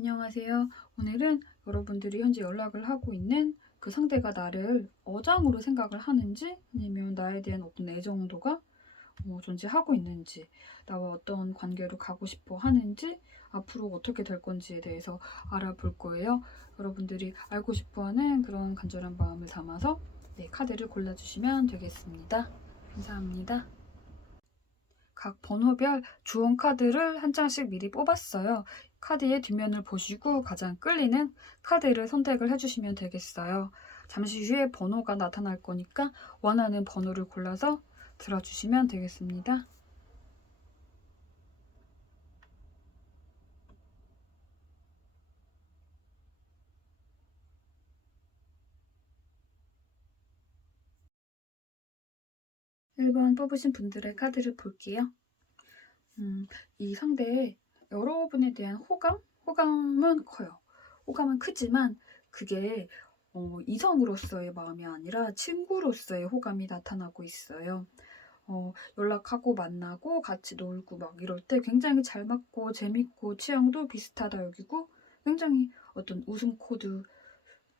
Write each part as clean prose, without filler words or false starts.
안녕하세요. 오늘은 여러분들이 현재 연락을 하고 있는 그 상대가 나를 어장으로 생각을 하는지 아니면 나에 대한 어떤 애정도가 존재하고 있는지, 나와 어떤 관계로 가고 싶어 하는지, 앞으로 어떻게 될 건지에 대해서 알아볼 거예요. 여러분들이 알고 싶어 하는 그런 간절한 마음을 담아서 카드를 골라주시면 되겠습니다. 감사합니다. 각 번호별 좋은 카드를 한 장씩 미리 뽑았어요. 카드의 뒷면을 보시고 가장 끌리는 카드를 선택을 해주시면 되겠어요. 잠시 후에 번호가 나타날 거니까 원하는 번호를 골라서 들어주시면 되겠습니다. 일 번 뽑으신 분들의 카드를 볼게요. 이 상대의 여러분에 대한 호감은 커요. 호감은 크지만 그게 이성으로서의 마음이 아니라 친구로서의 호감이 나타나고 있어요. 연락하고 만나고 같이 놀고 막 이럴 때 굉장히 잘 맞고 재밌고 취향도 비슷하다 여기고, 굉장히 어떤 웃음 코드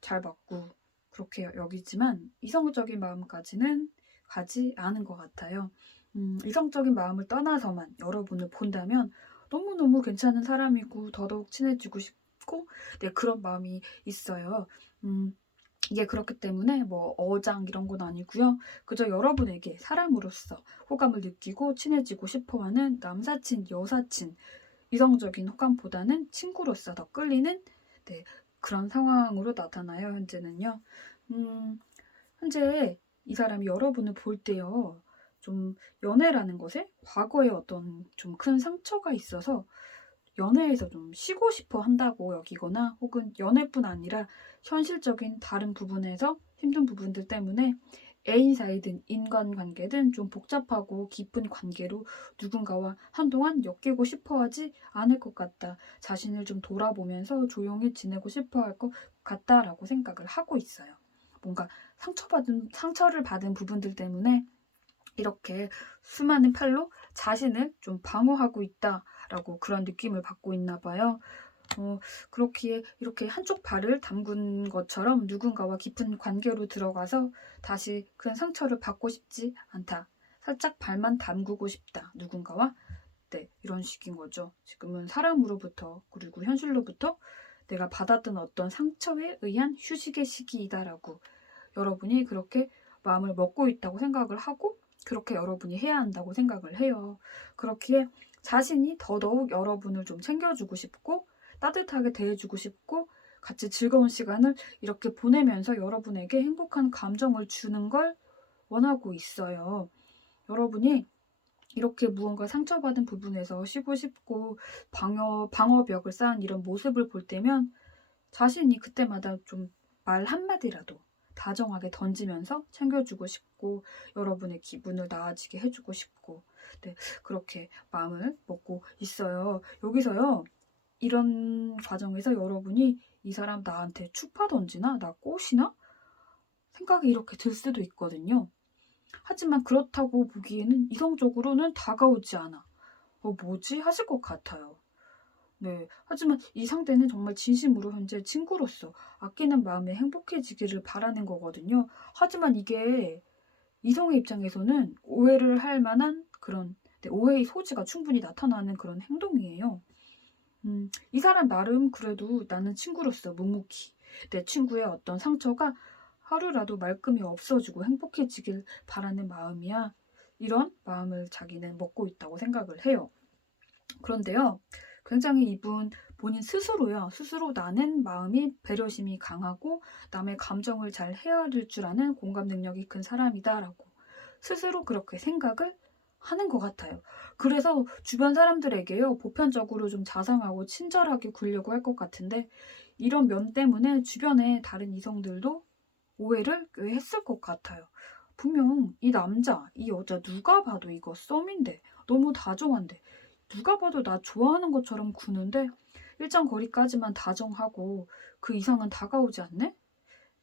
잘 맞고 그렇게 여기지만 이성적인 마음까지는 가지 않은 것 같아요. 이성적인 마음을 떠나서만 여러분을 본다면 너무너무 괜찮은 사람이고 더더욱 친해지고 싶고, 네, 그런 마음이 있어요. 이게 그렇기 때문에 뭐 어장 이런 건 아니고요. 그저 여러분에게 사람으로서 호감을 느끼고 친해지고 싶어하는 남사친, 여사친, 이성적인 호감보다는 친구로서 더 끌리는, 네, 그런 상황으로 나타나요. 현재는요. 음, 현재 이 사람이 여러분을 볼 때요, 좀 연애라는 것에 과거에 어떤 좀 큰 상처가 있어서 연애에서 좀 쉬고 싶어 한다고 여기거나, 혹은 연애뿐 아니라 현실적인 다른 부분에서 힘든 부분들 때문에 애인 사이든 인간관계든 좀 복잡하고 깊은 관계로 누군가와 한동안 엮이고 싶어 하지 않을 것 같다. 자신을 좀 돌아보면서 조용히 지내고 싶어 할 것 같다라고 생각을 하고 있어요. 뭔가 상처를 받은 부분들 때문에 이렇게 수많은 팔로 자신을 좀 방어하고 있다라고 그런 느낌을 받고 있나 봐요. 그렇기에 이렇게 한쪽 발을 담근 것처럼 누군가와 깊은 관계로 들어가서 다시 그 상처를 받고 싶지 않다. 살짝 발만 담그고 싶다. 누군가와. 네, 이런 식인 거죠. 지금은 사람으로부터 그리고 현실로부터 내가 받았던 어떤 상처에 의한 휴식의 시기이다라고 여러분이 그렇게 마음을 먹고 있다고 생각을 하고, 그렇게 여러분이 해야 한다고 생각을 해요. 그렇기에 자신이 더더욱 여러분을 좀 챙겨주고 싶고 따뜻하게 대해주고 싶고 같이 즐거운 시간을 이렇게 보내면서 여러분에게 행복한 감정을 주는 걸 원하고 있어요. 여러분이 이렇게 무언가 상처받은 부분에서 쉬고 싶고 방어벽을 쌓은 이런 모습을 볼 때면 자신이 그때마다 좀 말 한마디라도 다정하게 던지면서 챙겨주고 싶고 여러분의 기분을 나아지게 해주고 싶고, 네, 그렇게 마음을 먹고 있어요. 여기서요, 이런 과정에서 여러분이 이 사람 나한테 추파 던지나? 나 꼬시나? 생각이 이렇게 들 수도 있거든요. 하지만 그렇다고 보기에는 이성적으로는 다가오지 않아. 뭐지? 하실 것 같아요. 네. 하지만 이 상대는 정말 진심으로 현재 친구로서 아끼는 마음에 행복해지기를 바라는 거거든요. 하지만 이게 이성의 입장에서는 오해를 할 만한 그런, 네, 오해의 소지가 충분히 나타나는 그런 행동이에요. 이 사람 나름 그래도 나는 친구로서 묵묵히 내 친구의 어떤 상처가 하루라도 말끔히 없어지고 행복해지길 바라는 마음이야. 이런 마음을 자기는 먹고 있다고 생각을 해요. 그런데요, 굉장히 이분 본인 스스로요, 스스로 나는 마음이 배려심이 강하고 남의 감정을 잘 헤아릴 줄 아는 공감 능력이 큰 사람이다라고 스스로 그렇게 생각을 하는 것 같아요. 그래서 주변 사람들에게요, 보편적으로 좀 자상하고 친절하게 굴려고 할 것 같은데, 이런 면 때문에 주변의 다른 이성들도 오해를 꽤 했을 것 같아요. 분명 이 남자, 이 여자 누가 봐도 이거 썸인데, 너무 다정한데, 누가 봐도 나 좋아하는 것처럼 구는데 일정 거리까지만 다정하고 그 이상은 다가오지 않네?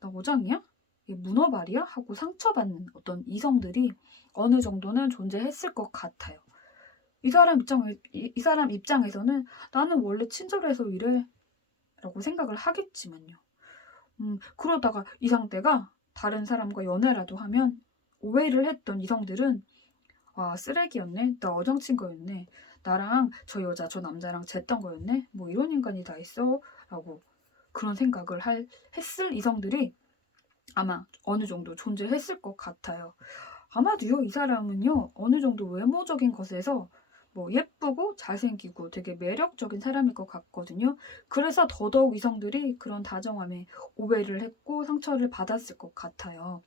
나 어장이야? 이게 문어발이야? 하고 상처받는 어떤 이성들이 어느 정도는 존재했을 것 같아요. 이 사람 입장에서는 나는 원래 친절해서 이래. 라고 생각을 하겠지만요. 그러다가 이 상대가 다른 사람과 연애라도 하면 오해를 했던 이성들은 '아 쓰레기였네. 나 어정친 거였네. 나랑 저 여자 저 남자랑 쟀던 거였네. 뭐 이런 인간이 다 있어.'라고 그런 생각을 했을 이성들이 아마 어느 정도 존재했을 것 같아요. 아마도요 이 사람은요 어느 정도 외모적인 것에서 뭐 예쁘고 잘생기고 되게 매력적인 사람일 것 같거든요. 그래서 더더욱 이성들이 그런 다정함에 오해를 했고 상처를 받았을 것 같아요.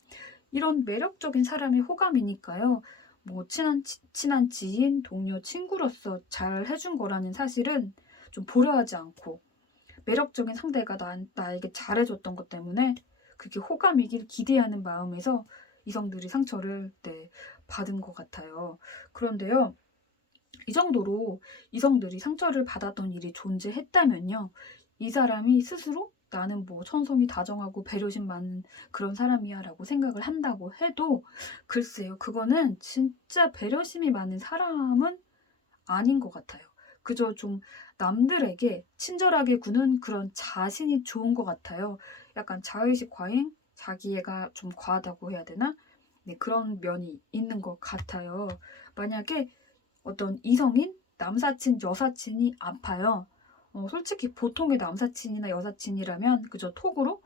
이런 매력적인 사람의 호감이니까요. 뭐 친한 지인, 동료, 친구로서 잘 해준 거라는 사실은 좀 보려하지 않고 매력적인 상대가 나에게 잘해줬던 것 때문에 그게 호감이길 기대하는 마음에서 이성들이 상처를 받은 것 같아요. 그런데요, 이 정도로 이성들이 상처를 받았던 일이 존재했다면요, 이 사람이 스스로 나는 뭐 천성이 다정하고 배려심 많은 그런 사람이야 라고 생각을 한다고 해도 글쎄요, 그거는 진짜 배려심이 많은 사람은 아닌 것 같아요. 그저 좀 남들에게 친절하게 구는 그런 자신이 좋은 것 같아요. 약간 자의식 과잉? 자기애가 좀 과하다고 해야 되나? 네, 그런 면이 있는 것 같아요. 만약에 어떤 이성인 남사친, 여사친이 아파요. 솔직히 보통의 남사친이나 여사친이라면 그저 톡으로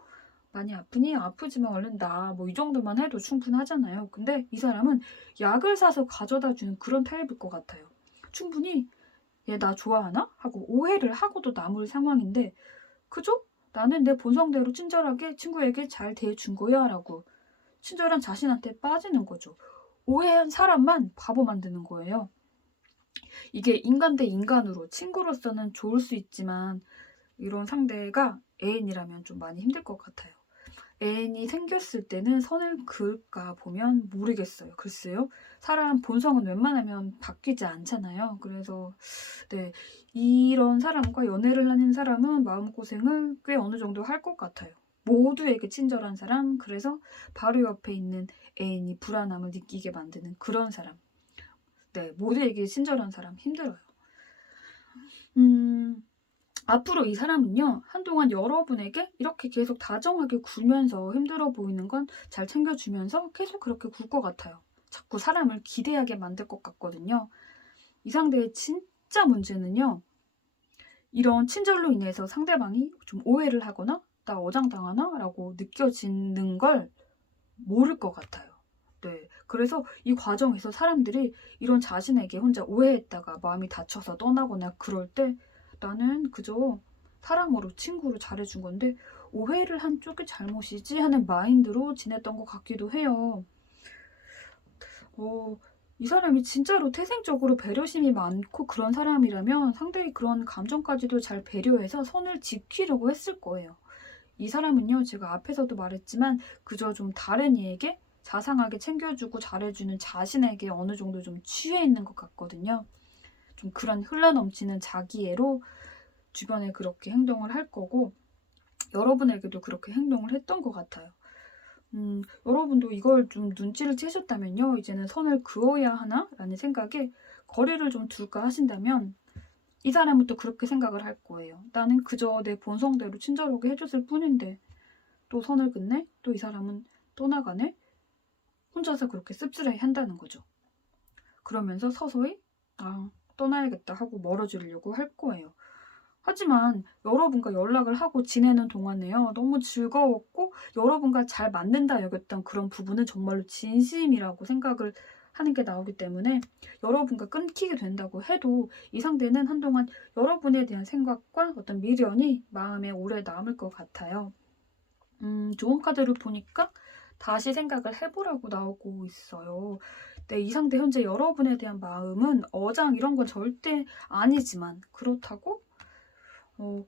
많이 아프니? 아프지만 얼른 나. 뭐 이 정도만 해도 충분하잖아요. 근데 이 사람은 약을 사서 가져다 주는 그런 타입일 것 같아요. 충분히 얘 나 좋아하나? 하고 오해를 하고도 남을 상황인데 그죠? 나는 내 본성대로 친절하게 친구에게 잘 대해준 거야 라고 친절한 자신한테 빠지는 거죠. 오해한 사람만 바보 만드는 거예요. 이게 인간 대 인간으로 친구로서는 좋을 수 있지만 이런 상대가 애인이라면 좀 많이 힘들 것 같아요. 애인이 생겼을 때는 선을 그을까 보면 모르겠어요. 글쎄요. 사람 본성은 웬만하면 바뀌지 않잖아요. 그래서 네, 이런 사람과 연애를 하는 사람은 마음고생을 꽤 어느 정도 할 것 같아요. 모두에게 친절한 사람, 그래서 바로 옆에 있는 애인이 불안함을 느끼게 만드는 그런 사람. 네, 모두에게 친절한 사람 힘들어요. 음, 앞으로 이 사람은요, 한동안 여러분에게 이렇게 계속 다정하게 굴면서 힘들어 보이는 건 잘 챙겨주면서 계속 그렇게 굴 것 같아요. 자꾸 사람을 기대하게 만들 것 같거든요. 이 상대의 진짜 문제는요, 이런 친절로 인해서 상대방이 좀 오해를 하거나 나 어장당하나? 라고 느껴지는 걸 모를 것 같아요. 네. 그래서 이 과정에서 사람들이 이런 자신에게 혼자 오해했다가 마음이 다쳐서 떠나거나 그럴 때 나는 그저 사람으로 친구로 잘해준 건데 오해를 한 쪽이 잘못이지 하는 마인드로 지냈던 것 같기도 해요. 이 사람이 진짜로 태생적으로 배려심이 많고 그런 사람이라면 상대의 그런 감정까지도 잘 배려해서 선을 지키려고 했을 거예요. 이 사람은요, 제가 앞에서도 말했지만 그저 좀 다른 이에게 자상하게 챙겨주고 잘해주는 자신에게 어느 정도 좀 취해 있는 것 같거든요. 좀 그런 흘러넘치는 자기애로 주변에 그렇게 행동을 할 거고 여러분에게도 그렇게 행동을 했던 것 같아요. 여러분도 이걸 좀 눈치를 채셨다면요. 이제는 선을 그어야 하나? 라는 생각에 거리를 좀 둘까 하신다면 이 사람은 또 그렇게 생각을 할 거예요. 나는 그저 내 본성대로 친절하게 해줬을 뿐인데 또 선을 긋네? 또 이 사람은 떠나가네? 혼자서 그렇게 씁쓸해 한다는 거죠. 그러면서 서서히 떠나야겠다 하고 멀어지려고 할 거예요. 하지만 여러분과 연락을 하고 지내는 동안에요. 너무 즐거웠고 여러분과 잘 맞는다 여겼던 그런 부분은 정말로 진심이라고 생각을 하는 게 나오기 때문에 여러분과 끊기게 된다고 해도 이 상대는 한동안 여러분에 대한 생각과 어떤 미련이 마음에 오래 남을 것 같아요. 좋은 카드를 보니까 다시 생각을 해보라고 나오고 있어요. 네, 이 상대 현재 여러분에 대한 마음은 어장 이런 건 절대 아니지만 그렇다고 뭐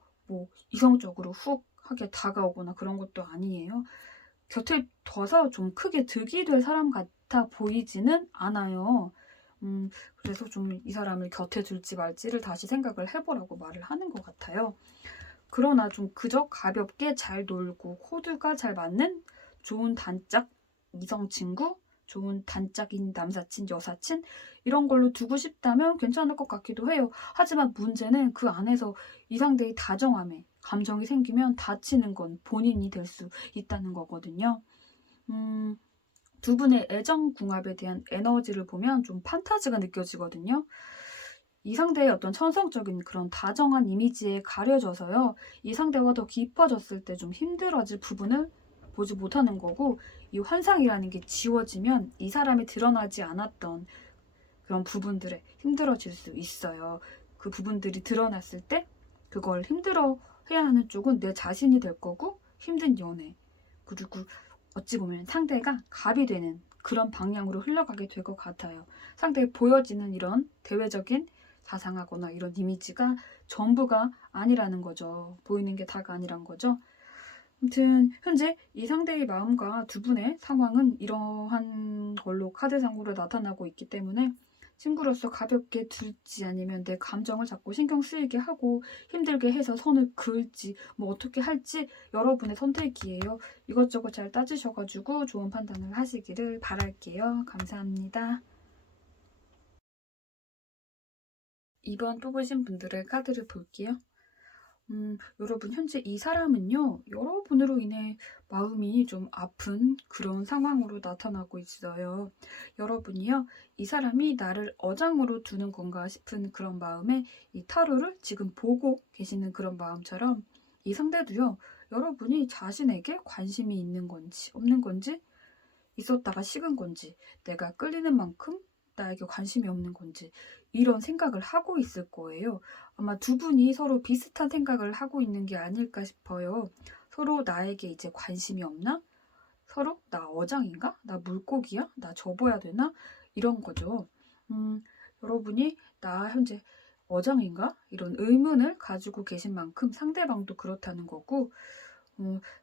이성적으로 훅 하게 다가오거나 그런 것도 아니에요. 곁에 둬서 좀 크게 득이 될 사람 같아 보이지는 않아요. 그래서 좀 이 사람을 곁에 둘지 말지를 다시 생각을 해보라고 말을 하는 것 같아요. 그러나 좀 그저 가볍게 잘 놀고 코드가 잘 맞는 좋은 단짝 이성 친구, 좋은 단짝인 남사친, 여사친 이런 걸로 두고 싶다면 괜찮을 것 같기도 해요. 하지만 문제는 그 안에서 이 상대의 다정함에 감정이 생기면 다치는 건 본인이 될 수 있다는 거거든요. 두 분의 애정궁합에 대한 에너지를 보면 좀 판타지가 느껴지거든요. 이 상대의 어떤 천성적인 그런 다정한 이미지에 가려져서요. 이 상대와 더 깊어졌을 때 좀 힘들어질 부분을 보지 못하는 거고, 이 환상이라는 게 지워지면 이 사람이 드러나지 않았던 그런 부분들에 힘들어질 수 있어요. 그 부분들이 드러났을 때 그걸 힘들어 해야 하는 쪽은 내 자신이 될 거고, 힘든 연애, 그리고 어찌 보면 상대가 갑이 되는 그런 방향으로 흘러가게 될 것 같아요. 상대에 보여지는 이런 대외적인 자상하거나 이런 이미지가 전부가 아니라는 거죠. 보이는 게 다가 아니란 거죠. 아무튼 현재 이 상대의 마음과 두 분의 상황은 이러한 걸로 카드상으로 나타나고 있기 때문에, 친구로서 가볍게 둘지 아니면 내 감정을 자꾸 신경 쓰이게 하고 힘들게 해서 선을 그을지 뭐 어떻게 할지 여러분의 선택이에요. 이것저것 잘 따지셔가지고 좋은 판단을 하시기를 바랄게요. 감사합니다. 이번 뽑으신 분들의 카드를 볼게요. 여러분 현재 이 사람은요, 여러분으로 인해 마음이 좀 아픈 그런 상황으로 나타나고 있어요. 여러분이요, 이 사람이 나를 어장으로 두는 건가 싶은 그런 마음에 이 타로를 지금 보고 계시는 그런 마음처럼, 이 상대도요, 여러분이 자신에게 관심이 있는 건지 없는 건지, 있었다가 식은 건지, 내가 끌리는 만큼 나에게 관심이 없는 건지, 이런 생각을 하고 있을 거예요. 아마 두 분이 서로 비슷한 생각을 하고 있는 게 아닐까 싶어요. 서로 나에게 이제 관심이 없나? 서로 나 어장인가? 나 물고기야? 나 접어야 되나? 이런 거죠. 여러분이 나 현재 어장인가? 이런 의문을 가지고 계신 만큼 상대방도 그렇다는 거고,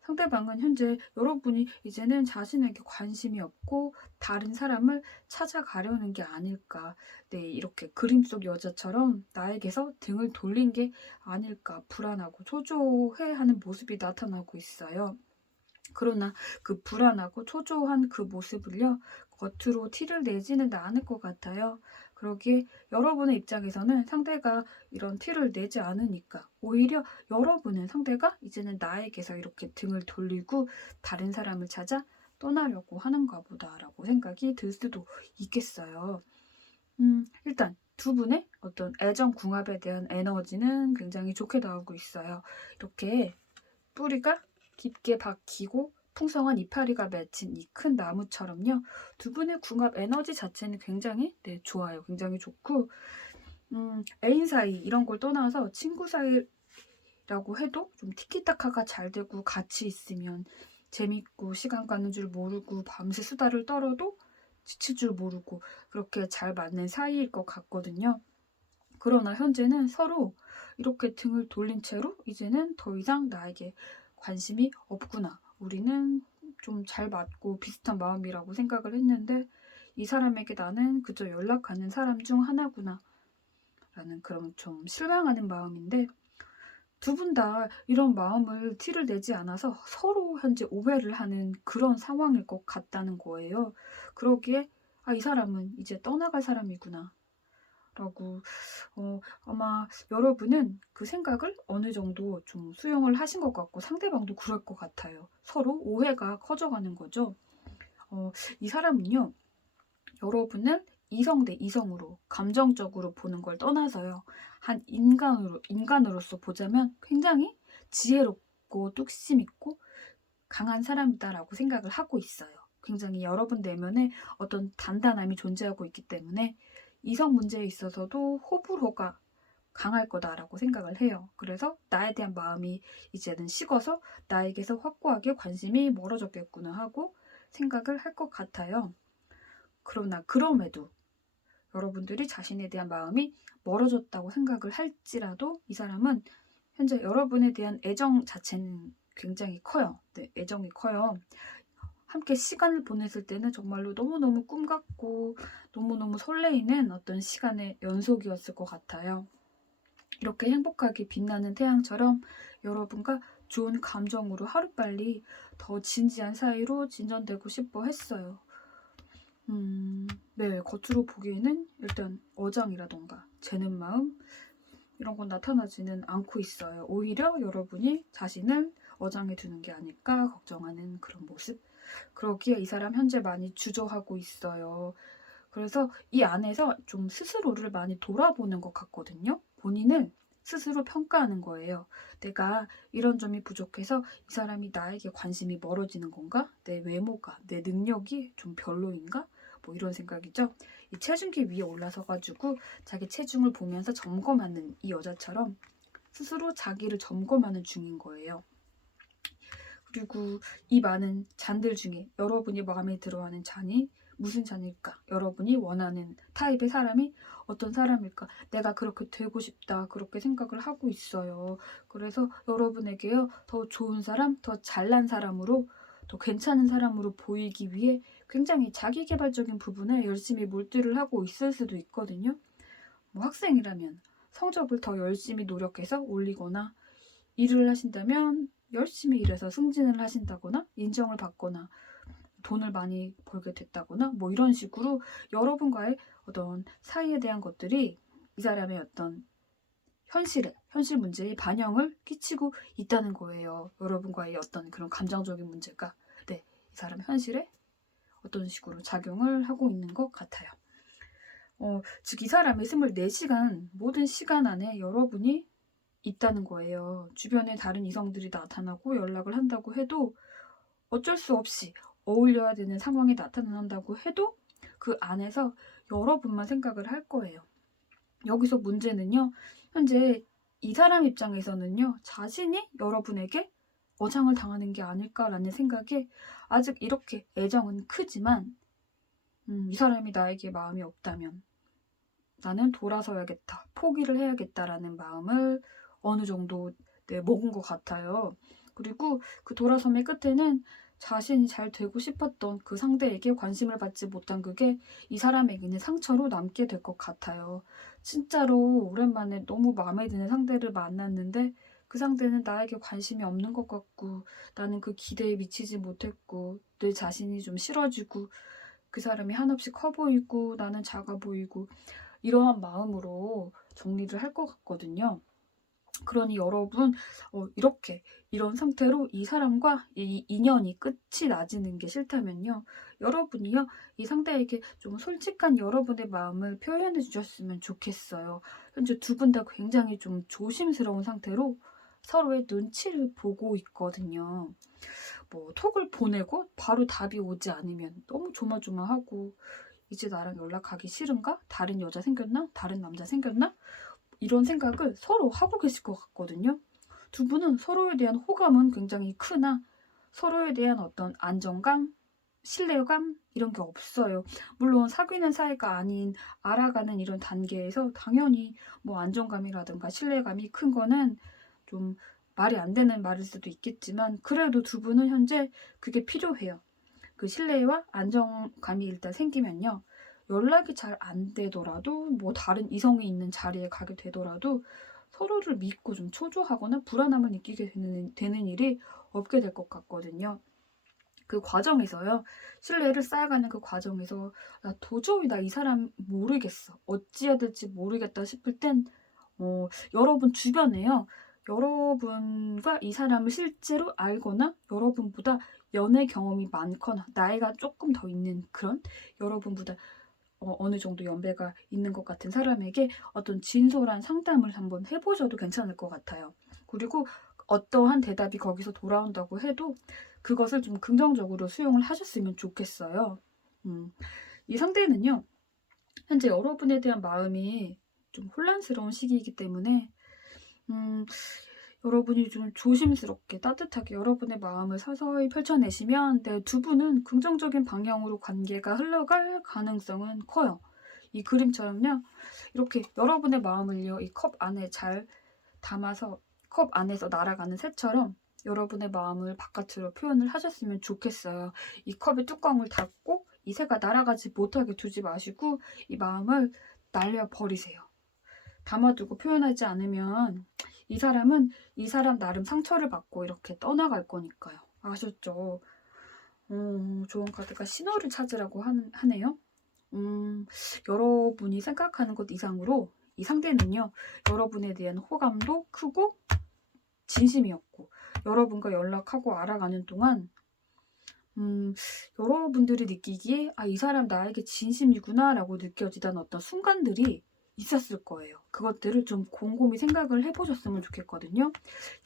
상대방은 현재 여러분이 이제는 자신에게 관심이 없고 다른 사람을 찾아가려는 게 아닐까. 네, 이렇게 그림 속 여자처럼 나에게서 등을 돌린 게 아닐까. 불안하고 초조해하는 모습이 나타나고 있어요. 그러나 그 불안하고 초조한 그 모습을요, 겉으로 티를 내지는 않을 것 같아요. 그러기에 여러분의 입장에서는 상대가 이런 티를 내지 않으니까 오히려 여러분은 상대가 이제는 나에게서 이렇게 등을 돌리고 다른 사람을 찾아 떠나려고 하는가 보다라고 생각이 들 수도 있겠어요. 일단 두 분의 어떤 애정 궁합에 대한 에너지는 굉장히 좋게 나오고 있어요. 이렇게 뿌리가 깊게 박히고 풍성한 이파리가 맺힌 이 큰 나무처럼요. 두 분의 궁합 에너지 자체는 굉장히 좋아요. 굉장히 좋고, 애인 사이 이런 걸 떠나서 친구 사이라고 해도 좀 티키타카가 잘 되고 같이 있으면 재밌고 시간 가는 줄 모르고 밤새 수다를 떨어도 지칠 줄 모르고 그렇게 잘 맞는 사이일 것 같거든요. 그러나 현재는 서로 이렇게 등을 돌린 채로 이제는 더 이상 나에게 관심이 없구나. 우리는 좀 잘 맞고 비슷한 마음이라고 생각을 했는데 이 사람에게 나는 그저 연락하는 사람 중 하나구나. 라는 그런 좀 실망하는 마음인데, 두 분 다 이런 마음을 티를 내지 않아서 서로 현재 오해를 하는 그런 상황일 것 같다는 거예요. 그러기에 이 사람은 이제 떠나갈 사람이구나. 라고 아마 여러분은 그 생각을 어느 정도 좀 수용을 하신 것 같고 상대방도 그럴 것 같아요. 서로 오해가 커져가는 거죠. 이 사람은요, 여러분을 이성 대 이성으로 감정적으로 보는 걸 떠나서요, 한 인간으로서 보자면 굉장히 지혜롭고 뚝심 있고 강한 사람이다라고 생각을 하고 있어요. 굉장히 여러분 내면에 어떤 단단함이 존재하고 있기 때문에 이성 문제에 있어서도 호불호가 강할 거다라고 생각을 해요. 그래서 나에 대한 마음이 이제는 식어서 나에게서 확고하게 관심이 멀어졌겠구나 하고 생각을 할 것 같아요. 그러나 그럼에도 여러분들이 자신에 대한 마음이 멀어졌다고 생각을 할지라도 이 사람은 현재 여러분에 대한 애정 자체는 굉장히 커요. 네, 애정이 커요. 함께 시간을 보냈을 때는 정말로 너무너무 꿈 같고 너무너무 설레이는 어떤 시간의 연속이었을 것 같아요. 이렇게 행복하게 빛나는 태양처럼 여러분과 좋은 감정으로 하루빨리 더 진지한 사이로 진전되고 싶어 했어요. 네, 겉으로 보기에는 일단 어장이라던가 재는 마음, 이런 건 나타나지는 않고 있어요. 오히려 여러분이 자신을 어장해 두는 게 아닐까 걱정하는 그런 모습. 그러기에 이 사람 현재 많이 주저하고 있어요. 그래서 이 안에서 좀 스스로를 많이 돌아보는 것 같거든요. 본인을 스스로 평가하는 거예요. 내가 이런 점이 부족해서 이 사람이 나에게 관심이 멀어지는 건가? 내 외모가, 내 능력이 좀 별로인가? 뭐 이런 생각이죠. 이 체중계 위에 올라서가지고 자기 체중을 보면서 점검하는 이 여자처럼 스스로 자기를 점검하는 중인 거예요. 그리고 이 많은 잔들 중에 여러분이 마음에 들어하는 잔이 무슨 잔일까? 여러분이 원하는 타입의 사람이 어떤 사람일까? 내가 그렇게 되고 싶다. 그렇게 생각을 하고 있어요. 그래서 여러분에게요. 더 좋은 사람, 더 잘난 사람으로, 더 괜찮은 사람으로 보이기 위해 굉장히 자기계발적인 부분에 열심히 몰두를 하고 있을 수도 있거든요. 뭐 학생이라면 성적을 더 열심히 노력해서 올리거나 일을 하신다면 열심히 일해서 승진을 하신다거나 인정을 받거나 돈을 많이 벌게 됐다거나 뭐 이런 식으로 여러분과의 어떤 사이에 대한 것들이 이 사람의 어떤 현실 문제에 반영을 끼치고 있다는 거예요. 여러분과의 어떤 그런 감정적인 문제가 네, 이 사람 현실에 어떤 식으로 작용을 하고 있는 것 같아요. 즉 이 사람의 24시간 모든 시간 안에 여러분이 있다는 거예요. 주변에 다른 이성들이 나타나고 연락을 한다고 해도 어쩔 수 없이 어울려야 되는 상황이 나타난다고 해도 그 안에서 여러분만 생각을 할 거예요. 여기서 문제는요. 현재 이 사람 입장에서는요. 자신이 여러분에게 어장을 당하는 게 아닐까라는 생각에 아직 이렇게 애정은 크지만 이 사람이 나에게 마음이 없다면 나는 돌아서야겠다. 포기를 해야겠다라는 마음을 어느 정도 먹은 것 같아요. 그리고 그 돌아섬의 끝에는 자신이 잘 되고 싶었던 그 상대에게 관심을 받지 못한 그게 이 사람에게는 상처로 남게 될 것 같아요. 진짜로 오랜만에 너무 마음에 드는 상대를 만났는데 그 상대는 나에게 관심이 없는 것 같고 나는 그 기대에 미치지 못했고 내 자신이 좀 싫어지고 그 사람이 한없이 커 보이고 나는 작아 보이고 이러한 마음으로 정리를 할 것 같거든요. 그러니 여러분 이렇게 이런 상태로 이 사람과 이 인연이 끝이 나지는 게 싫다면요. 여러분이요. 이 상대에게 좀 솔직한 여러분의 마음을 표현해 주셨으면 좋겠어요. 현재 두 분 다 굉장히 좀 조심스러운 상태로 서로의 눈치를 보고 있거든요. 뭐 톡을 보내고 바로 답이 오지 않으면 너무 조마조마하고 이제 나랑 연락하기 싫은가? 다른 여자 생겼나? 다른 남자 생겼나? 이런 생각을 서로 하고 계실 것 같거든요. 두 분은 서로에 대한 호감은 굉장히 크나 서로에 대한 어떤 안정감, 신뢰감 이런 게 없어요. 물론 사귀는 사이가 아닌 알아가는 이런 단계에서 당연히 뭐 안정감이라든가 신뢰감이 큰 거는 좀 말이 안 되는 말일 수도 있겠지만 그래도 두 분은 현재 그게 필요해요. 그 신뢰와 안정감이 일단 생기면요. 연락이 잘 안 되더라도 뭐 다른 이성이 있는 자리에 가게 되더라도 서로를 믿고 좀 초조하거나 불안함을 느끼게 되는 일이 없게 될 것 같거든요. 그 과정에서요. 신뢰를 쌓아가는 그 과정에서 도저히 나 이 사람 모르겠어. 어찌해야 될지 모르겠다 싶을 땐 여러분 주변에요. 여러분과 이 사람을 실제로 알거나 여러분보다 연애 경험이 많거나 나이가 조금 더 있는 그런 여러분보다 어느 정도 연배가 있는 것 같은 사람에게 어떤 진솔한 상담을 한번 해보셔도 괜찮을 것 같아요. 그리고 어떠한 대답이 거기서 돌아온다고 해도 그것을 좀 긍정적으로 수용을 하셨으면 좋겠어요. 이 상대는요. 현재 여러분에 대한 마음이 좀 혼란스러운 시기이기 때문에 여러분이 좀 조심스럽게 따뜻하게 여러분의 마음을 서서히 펼쳐내시면 두 분은 긍정적인 방향으로 관계가 흘러갈 가능성은 커요. 이 그림처럼요. 이렇게 여러분의 마음을요. 이 컵 안에 잘 담아서 컵 안에서 날아가는 새처럼 여러분의 마음을 바깥으로 표현을 하셨으면 좋겠어요. 이 컵의 뚜껑을 닫고 이 새가 날아가지 못하게 두지 마시고 이 마음을 날려버리세요. 담아두고 표현하지 않으면 이 사람은 이 사람 나름 상처를 받고 이렇게 떠나갈 거니까요. 아셨죠? 좋은 카드가 신호를 찾으라고 하네요. 여러분이 생각하는 것 이상으로 이 상대는요, 여러분에 대한 호감도 크고 진심이었고, 여러분과 연락하고 알아가는 동안 여러분들이 느끼기에 '아, 이 사람 나에게 진심이구나.'라고 느껴지던 어떤 순간들이 있었을 거예요. 그것들을 좀 곰곰이 생각을 해 보셨으면 좋겠거든요.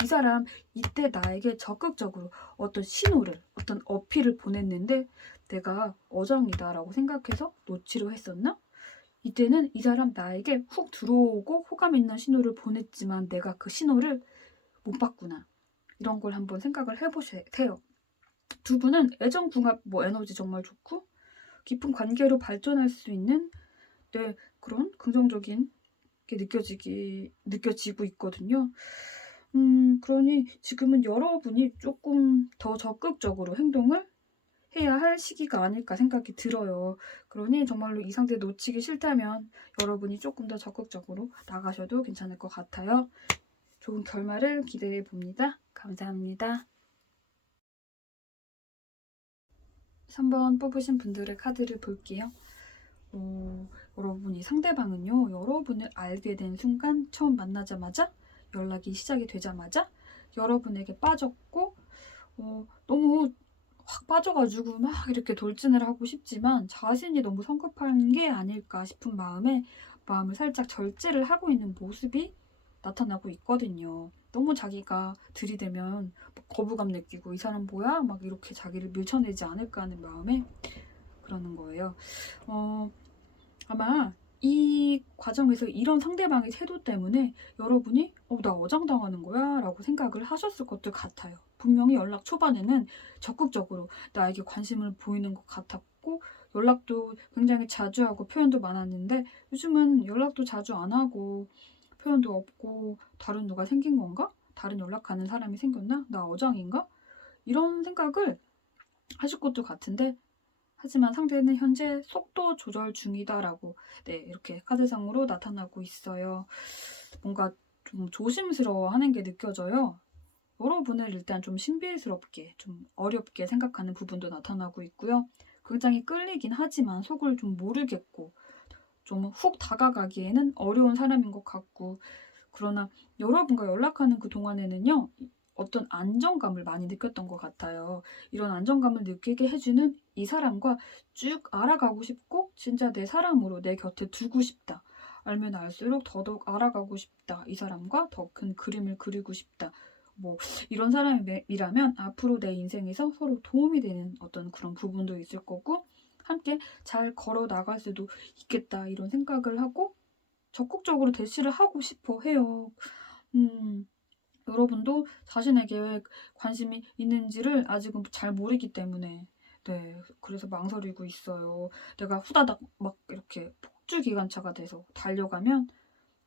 이 사람 이때 나에게 적극적으로 어떤 신호를, 어떤 어필을 보냈는데 '내가 어장이다.'라고 생각해서 놓지로 했었나? 이때는 이 사람 나에게 훅 들어오고 호감 있는 신호를 보냈지만 내가 그 신호를 못 봤구나. 이런 걸 한번 생각을 해 보세요. 두 분은 애정 궁합 에너지 정말 좋고 깊은 관계로 발전할 수 있는, 네, 그런 긍정적인 게 느껴지고 있거든요. 그러니 지금은 여러분이 조금 더 적극적으로 행동을 해야 할 시기가 아닐까 생각이 들어요. 그러니 정말로 이 상태 놓치기 싫다면 여러분이 조금 더 적극적으로 나가셔도 괜찮을 것 같아요. 좋은 결말을 기대해 봅니다. 감사합니다. 3번 뽑으신 분들의 카드를 볼게요. 여러분이 상대방은요, 여러분을 알게 된 순간, 처음 만나자마자, 연락이 시작이 되자마자 여러분에게 빠졌고, 너무 확 빠져가지고 막 이렇게 돌진을 하고 싶지만 자신이 너무 성급한 게 아닐까 싶은 마음을 살짝 절제를 하고 있는 모습이 나타나고 있거든요. 너무 자기가 들이대면 막 거부감 느끼고 이 사람 뭐야? 막 이렇게 자기를 밀쳐내지 않을까 하는 마음에 그러는 거예요. 아마 이 과정에서 이런 상대방의 태도 때문에 여러분이 나 어장당하는 거야? 라고 생각을 하셨을 것도 같아요. 분명히 연락 초반에는 적극적으로 나에게 관심을 보이는 것 같았고, 연락도 굉장히 자주 하고 표현도 많았는데 요즘은 연락도 자주 안 하고 표현도 없고, 다른 누가 생긴 건가? 다른 연락하는 사람이 생겼나? 나 어장인가? 이런 생각을 하실 것도 같은데, 하지만 상대는 현재 속도 조절 중이다라고, 네, 이렇게 카드상으로 나타나고 있어요. 뭔가 좀 조심스러워하는 게 느껴져요. 여러분을 일단 좀 신비스럽게, 좀 어렵게 생각하는 부분도 나타나고 있고요. 굉장히 끌리긴 하지만 속을 좀 모르겠고, 좀 훅 다가가기에는 어려운 사람인 것 같고, 그러나 여러분과 연락하는 그 동안에는요, 어떤 안정감을 많이 느꼈던 것 같아요. 이런 안정감을 느끼게 해주는 이 사람과 쭉 알아가고 싶고, 진짜 내 사람으로 내 곁에 두고 싶다. 알면 알수록 더더욱 알아가고 싶다. 이 사람과 더 큰 그림을 그리고 싶다. 이런 사람이라면 앞으로 내 인생에서 서로 도움이 되는 어떤 그런 부분도 있을 거고, 함께 잘 걸어 나갈 수도 있겠다. 이런 생각을 하고 적극적으로 대시를 하고 싶어 해요. 여러분도 자신에게 관심이 있는지를 아직은 잘 모르기 때문에, 네, 그래서 망설이고 있어요. 내가 후다닥 막 이렇게 폭주기관차가 돼서 달려가면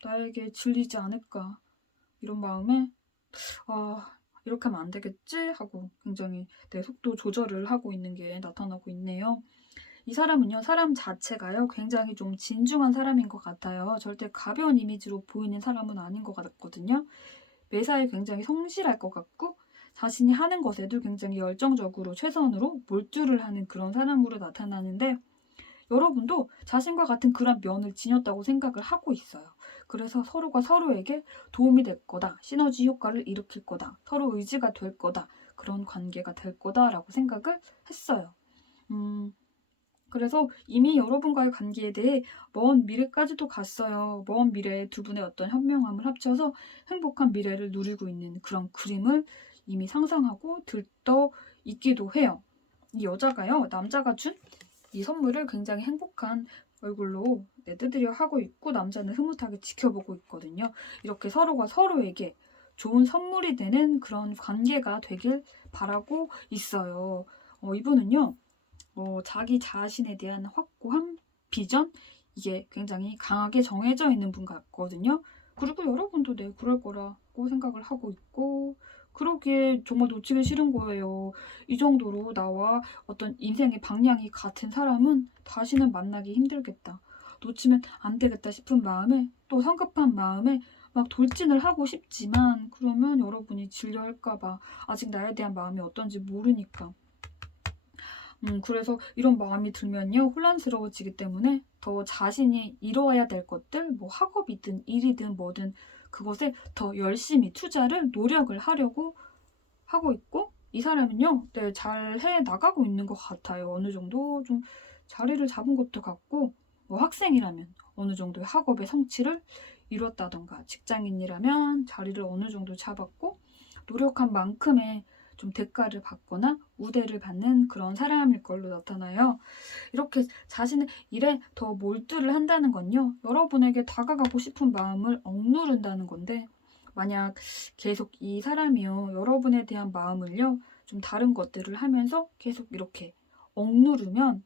나에게 질리지 않을까, 이런 마음에 이렇게 하면 안 되겠지 하고 굉장히 내 속도 조절을 하고 있는 게 나타나고 있네요. 이 사람은요, 사람 자체가요, 굉장히 좀 진중한 사람인 것 같아요. 절대 가벼운 이미지로 보이는 사람은 아닌 것 같거든요. 매사에 굉장히 성실할 것 같고, 자신이 하는 것에도 굉장히 열정적으로 최선으로 몰두를 하는 그런 사람으로 나타나는데, 여러분도 자신과 같은 그런 면을 지녔다고 생각을 하고 있어요. 그래서 서로가 서로에게 도움이 될 거다, 시너지 효과를 일으킬 거다, 서로 의지가 될 거다, 그런 관계가 될 거다라고 생각을 했어요. 그래서 이미 여러분과의 관계에 대해 먼 미래까지도 갔어요. 먼 미래에 두 분의 어떤 현명함을 합쳐서 행복한 미래를 누리고 있는 그런 그림을 이미 상상하고 들떠 있기도 해요. 이 여자가요, 남자가 준 이 선물을 굉장히 행복한 얼굴로 내드리려 하고 있고, 남자는 흐뭇하게 지켜보고 있거든요. 이렇게 서로가 서로에게 좋은 선물이 되는 그런 관계가 되길 바라고 있어요. 이분은요, 자기 자신에 대한 확고한 비전, 이게 굉장히 강하게 정해져 있는 분 같거든요. 그리고 여러분도 네, 그럴 거라고 생각을 하고 있고, 그러기에 정말 놓치기 싫은 거예요. 이 정도로 나와 어떤 인생의 방향이 같은 사람은 다시는 만나기 힘들겠다, 놓치면 안 되겠다 싶은 마음에, 또 성급한 마음에 막 돌진을 하고 싶지만, 그러면 여러분이 질려 할까 봐, 아직 나에 대한 마음이 어떤지 모르니까 그래서 이런 마음이 들면요, 혼란스러워지기 때문에 더 자신이 이뤄야 될 것들, 뭐 학업이든 일이든 뭐든 그것에 더 열심히 투자를 노력을 하려고 하고 있고, 이 사람은요, 네, 잘 해 나가고 있는 것 같아요. 어느 정도 좀 자리를 잡은 것도 같고, 뭐 학생이라면 어느 정도의 학업의 성취를 이뤘다던가, 직장인이라면 자리를 어느 정도 잡았고, 노력한 만큼의 좀 대가를 받거나 우대를 받는 그런 사람일 걸로 나타나요. 이렇게 자신의 일에 더 몰두를 한다는 건요, 여러분에게 다가가고 싶은 마음을 억누른다는 건데, 만약 계속 이 사람이요, 여러분에 대한 마음을요, 좀 다른 것들을 하면서 계속 이렇게 억누르면,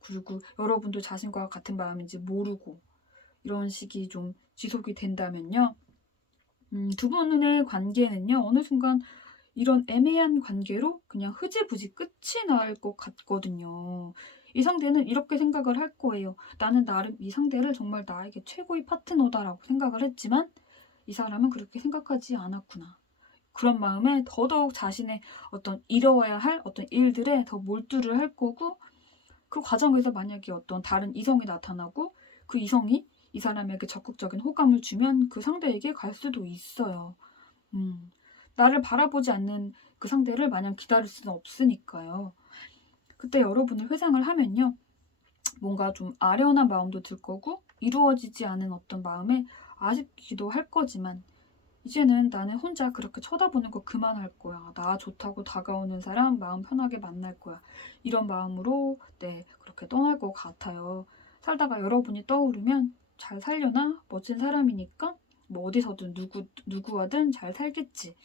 그리고 여러분도 자신과 같은 마음인지 모르고 이런 식이 좀 지속이 된다면요, 두 분의 관계는요, 어느 순간 이런 애매한 관계로 그냥 흐지부지 끝이 날 것 같거든요. 이 상대는 이렇게 생각을 할 거예요. 나는 나름 이 상대를 정말 나에게 최고의 파트너다라고 생각을 했지만 이 사람은 그렇게 생각하지 않았구나. 그런 마음에 더더욱 자신의 어떤 이뤄야 할 어떤 일들에 더 몰두를 할 거고, 그 과정에서 만약에 어떤 다른 이성이 나타나고 그 이성이 이 사람에게 적극적인 호감을 주면 그 상대에게 갈 수도 있어요. 음. 나를 바라보지 않는 그 상대를 마냥 기다릴 수는 없으니까요. 그때 여러분을 회상을 하면요, 뭔가 좀 아련한 마음도 들 거고 이루어지지 않은 어떤 마음에 아쉽기도 할 거지만, 이제는 나는 혼자 그렇게 쳐다보는 거 그만할 거야. 나 좋다고 다가오는 사람 마음 편하게 만날 거야. 이런 마음으로 네, 그렇게 떠날 것 같아요. 살다가 여러분이 떠오르면 잘 살려나? 멋진 사람이니까 뭐 어디서든 누구와든 잘 살겠지.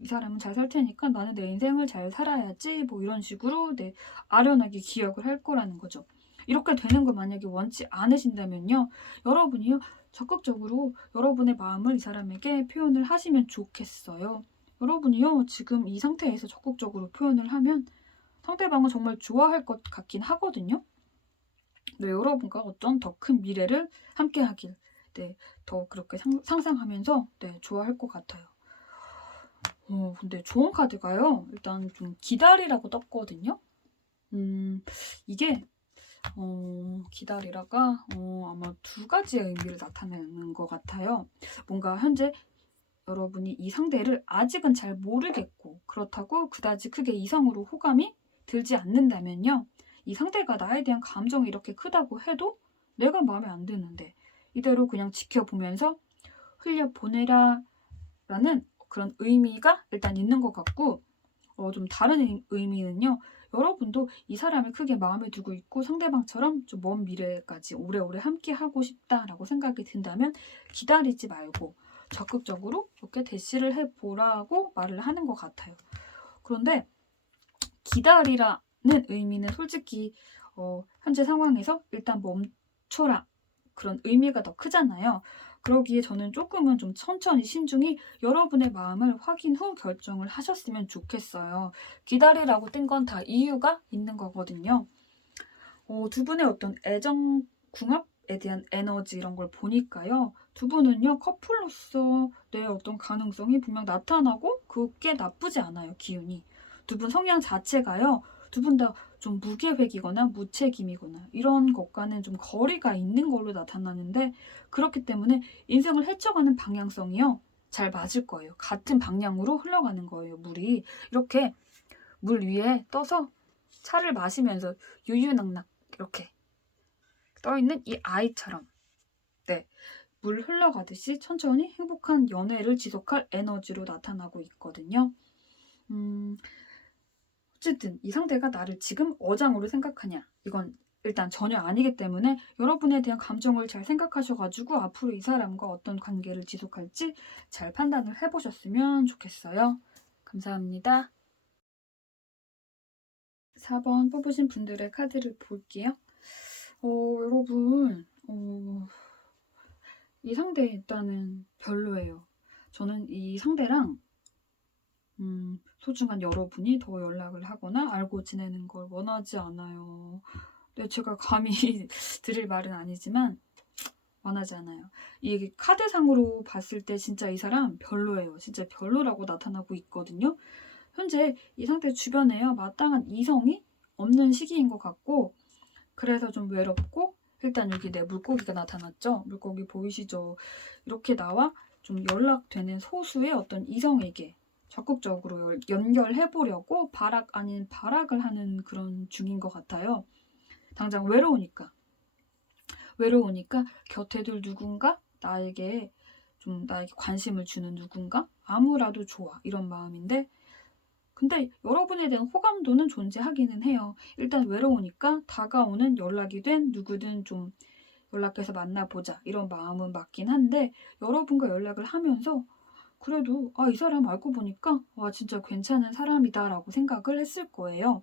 이 사람은 잘 살 테니까 나는 내 인생을 잘 살아야지. 뭐 이런 식으로 네, 아련하게 기억을 할 거라는 거죠. 이렇게 되는 걸 만약에 원치 않으신다면요, 여러분이요, 적극적으로 여러분의 마음을 이 사람에게 표현을 하시면 좋겠어요. 여러분이요, 지금 이 상태에서 적극적으로 표현을 하면 상대방은 정말 좋아할 것 같긴 하거든요. 네, 여러분과 어떤 더 큰 미래를 함께 하길, 네, 더 그렇게 상상하면서 네, 좋아할 것 같아요. 근데 좋은 카드가요, 일단 좀 기다리라고 떴거든요. 이게 기다리라가 아마 두 가지의 의미를 나타내는 것 같아요. 뭔가 현재 여러분이 이 상대를 아직은 잘 모르겠고, 그렇다고 그다지 크게 이성으로 호감이 들지 않는다면요, 이 상대가 나에 대한 감정이 이렇게 크다고 해도 내가 마음에 안 드는데 이대로 그냥 지켜보면서 흘려보내라 라는 그런 의미가 일단 있는 것 같고, 좀 다른 의미는요, 여러분도 이 사람을 크게 마음에 두고 있고 상대방처럼 좀 먼 미래까지 오래오래 함께 하고 싶다라고 생각이 든다면 기다리지 말고 적극적으로 이렇게 대시를 해보라고 말을 하는 것 같아요. 그런데 기다리라는 의미는 솔직히 현재 상황에서 일단 멈춰라, 그런 의미가 더 크잖아요. 그러기에 저는 조금은 좀 천천히 신중히 여러분의 마음을 확인 후 결정을 하셨으면 좋겠어요. 기다리라고 뜬 건 다 이유가 있는 거거든요. 두 분의 어떤 애정 궁합에 대한 에너지 이런 걸 보니까요, 두 분은요, 커플로서 내 어떤 가능성이 분명 나타나고 그게 나쁘지 않아요, 기운이. 두 분 성향 자체가요, 두 분 다 좀 무계획이거나 무책임이거나 이런 것과는 좀 거리가 있는 걸로 나타나는데, 그렇기 때문에 인생을 헤쳐가는 방향성이요, 잘 맞을 거예요. 같은 방향으로 흘러가는 거예요, 물이. 이렇게 물 위에 떠서 차를 마시면서 유유낙낙 이렇게 떠있는 이 아이처럼, 네, 물 흘러가듯이 천천히 행복한 연애를 지속할 에너지로 나타나고 있거든요. 어쨌든 이 상대가 나를 지금 어장으로 생각하냐, 이건 일단 전혀 아니기 때문에 여러분에 대한 감정을 잘 생각하셔가지고 앞으로 이 사람과 어떤 관계를 지속할지 잘 판단을 해보셨으면 좋겠어요. 감사합니다. 4번 뽑으신 분들의 카드를 볼게요. 여러분, 이 상대 일단은 별로예요. 저는 이 상대랑 소중한 여러분이 더 연락을 하거나 알고 지내는 걸 원하지 않아요. 네, 제가 감히 드릴 말은 아니지만 원하지 않아요. 이게 카드상으로 봤을 때 진짜 이 사람 별로예요. 진짜 별로라고 나타나고 있거든요. 현재 이 상대 주변에요, 마땅한 이성이 없는 시기인 것 같고, 그래서 좀 외롭고, 일단 여기 내 물고기가 나타났죠? 물고기 보이시죠? 이렇게 나와 좀 연락되는 소수의 어떤 이성에게 적극적으로 연결해보려고 발악 아닌 발악을 하는 그런 중인 것 같아요. 당장 외로우니까 곁에 둘 누군가, 나에게 관심을 주는 누군가, 아무라도 좋아, 이런 마음인데, 근데 여러분에 대한 호감도는 존재하기는 해요. 일단 외로우니까 다가오는 연락이 된 누구든 좀 연락해서 만나보자, 이런 마음은 맞긴 한데, 여러분과 연락을 하면서 그래도 이 사람 알고 보니까 진짜 괜찮은 사람이다 라고 생각을 했을 거예요.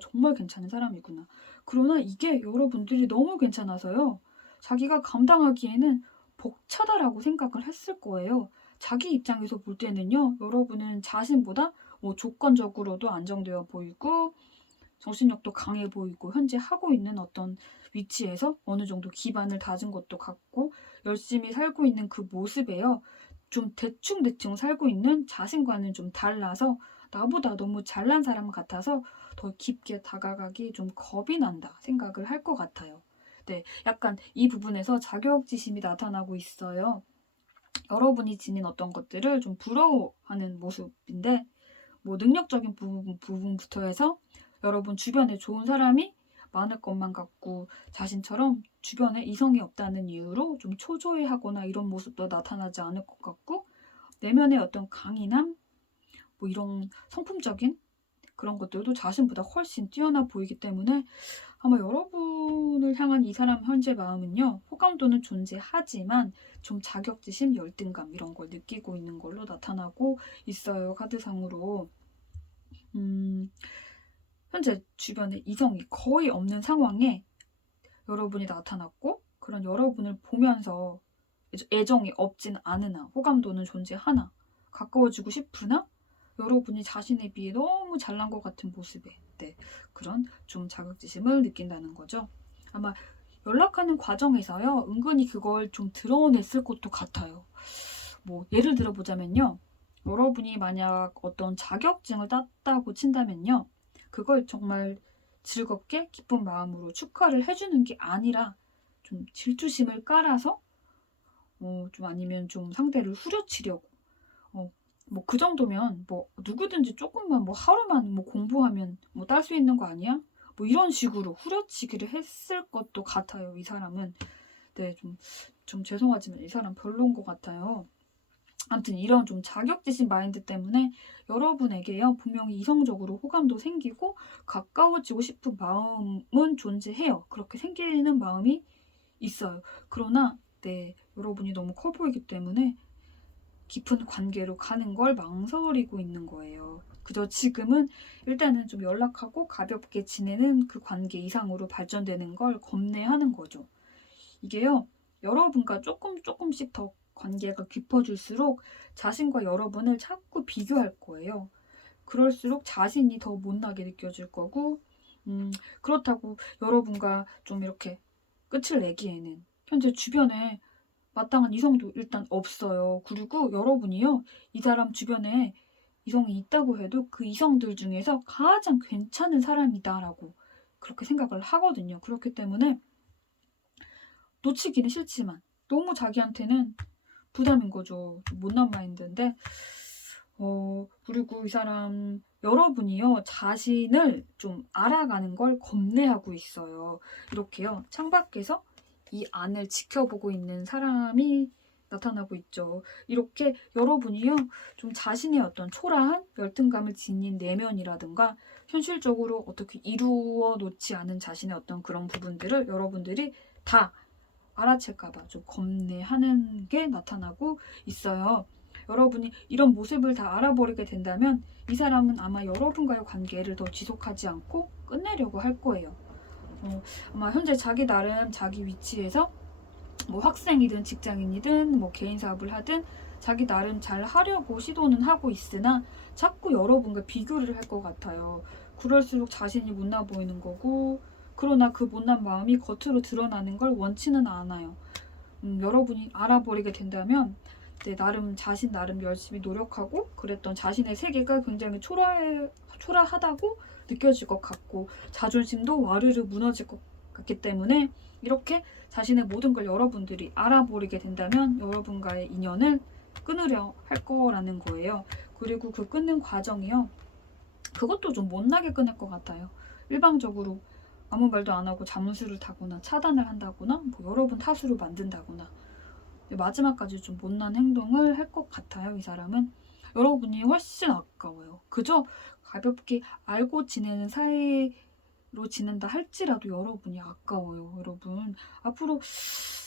정말 괜찮은 사람이구나. 그러나 이게 여러분들이 너무 괜찮아서요, 자기가 감당하기에는 벅차다라고 생각을 했을 거예요. 자기 입장에서 볼 때는요, 여러분은 자신보다 조건적으로도 안정되어 보이고 정신력도 강해 보이고 현재 하고 있는 어떤 위치에서 어느 정도 기반을 다진 것도 같고 열심히 살고 있는 그 모습에요, 좀 대충 살고 있는 자신과는 좀 달라서 나보다 너무 잘난 사람 같아서 더 깊게 다가가기 좀 겁이 난다 생각을 할 것 같아요. 네, 약간 이 부분에서 자격지심이 나타나고 있어요. 여러분이 지닌 어떤 것들을 좀 부러워하는 모습인데, 능력적인 부분부터 해서 여러분 주변에 좋은 사람이 많을 것만 같고 자신처럼 주변에 이성이 없다는 이유로 좀 초조해하거나 이런 모습도 나타나지 않을 것 같고, 내면의 어떤 강인함, 이런 성품적인 그런 것들도 자신보다 훨씬 뛰어나 보이기 때문에 아마 여러분을 향한 이 사람 현재 마음은요, 호감도는 존재하지만 좀 자격지심, 열등감 이런 걸 느끼고 있는 걸로 나타나고 있어요, 카드상으로. 현재 주변에 이성이 거의 없는 상황에 여러분이 나타났고, 그런 여러분을 보면서 애정이 없진 않으나 호감도는 존재하나 가까워지고 싶으나 여러분이 자신에 비해 너무 잘난 것 같은 모습에 그런 좀 자격지심을 느낀다는 거죠. 아마 연락하는 과정에서요, 은근히 그걸 좀 드러냈을 것도 같아요. 예를 들어보자면요, 여러분이 만약 어떤 자격증을 땄다고 친다면요, 그걸 정말 즐겁게 기쁜 마음으로 축하를 해주는 게 아니라 좀 질투심을 깔아서 좀 아니면 좀 상대를 후려치려고, 그 정도면 누구든지 조금만 하루만 공부하면 딸 수 있는 거 아니야? 이런 식으로 후려치기를 했을 것도 같아요, 이 사람은. 네, 좀 죄송하지만 이 사람 별로인 것 같아요. 아무튼 이런 좀 자격지심 마인드 때문에 여러분에게요, 분명히 이성적으로 호감도 생기고 가까워지고 싶은 마음은 존재해요. 그렇게 생기는 마음이 있어요. 그러나 여러분이 너무 커 보이기 때문에 깊은 관계로 가는 걸 망설이고 있는 거예요. 그저 지금은 일단은 좀 연락하고 가볍게 지내는 그 관계 이상으로 발전되는 걸 겁내하는 거죠. 이게요, 여러분과 조금씩 더 관계가 깊어질수록 자신과 여러분을 자꾸 비교할 거예요. 그럴수록 자신이 더 못나게 느껴질 거고, 그렇다고 여러분과 좀 이렇게 끝을 내기에는 현재 주변에 마땅한 이성도 일단 없어요. 그리고 여러분이요, 이 사람 주변에 이성이 있다고 해도 그 이성들 중에서 가장 괜찮은 사람이다라고 그렇게 생각을 하거든요. 그렇기 때문에 놓치기는 싫지만 너무 자기한테는 부담인 거죠. 못난 마인드인데, 그리고 이 사람 여러분이요, 자신을 좀 알아가는 걸 겁내하고 있어요. 이렇게요, 창밖에서 이 안을 지켜보고 있는 사람이 나타나고 있죠. 이렇게 여러분이요, 좀 자신의 어떤 초라한 열등감을 지닌 내면이라든가 현실적으로 어떻게 이루어 놓지 않은 자신의 어떤 그런 부분들을 여러분들이 다 알아챌까봐 좀 겁내하는 게 나타나고 있어요. 여러분이 이런 모습을 다 알아버리게 된다면 이 사람은 아마 여러분과의 관계를 더 지속하지 않고 끝내려고 할 거예요. 아마 현재 자기 나름 자기 위치에서 학생이든 직장인이든 개인 사업을 하든 자기 나름 잘 하려고 시도는 하고 있으나 자꾸 여러분과 비교를 할 것 같아요. 그럴수록 자신이 못나 보이는 거고, 그러나 그 못난 마음이 겉으로 드러나는 걸 원치는 않아요. 여러분이 알아버리게 된다면 자신 나름 열심히 노력하고 그랬던 자신의 세계가 굉장히 초라하다고 느껴질 것 같고 자존심도 와르르 무너질 것 같기 때문에 이렇게 자신의 모든 걸 여러분들이 알아버리게 된다면 여러분과의 인연을 끊으려 할 거라는 거예요. 그리고 그 끊는 과정이요. 그것도 좀 못나게 끊을 것 같아요. 일방적으로 아무 말도 안 하고 잠수를 타거나 차단을 한다거나 뭐 여러분 탓으로 만든다거나 마지막까지 좀 못난 행동을 할 것 같아요. 이 사람은 여러분이 훨씬 아까워요. 그저 가볍게 알고 지내는 사이로 지낸다 할지라도 여러분이 아까워요. 여러분 앞으로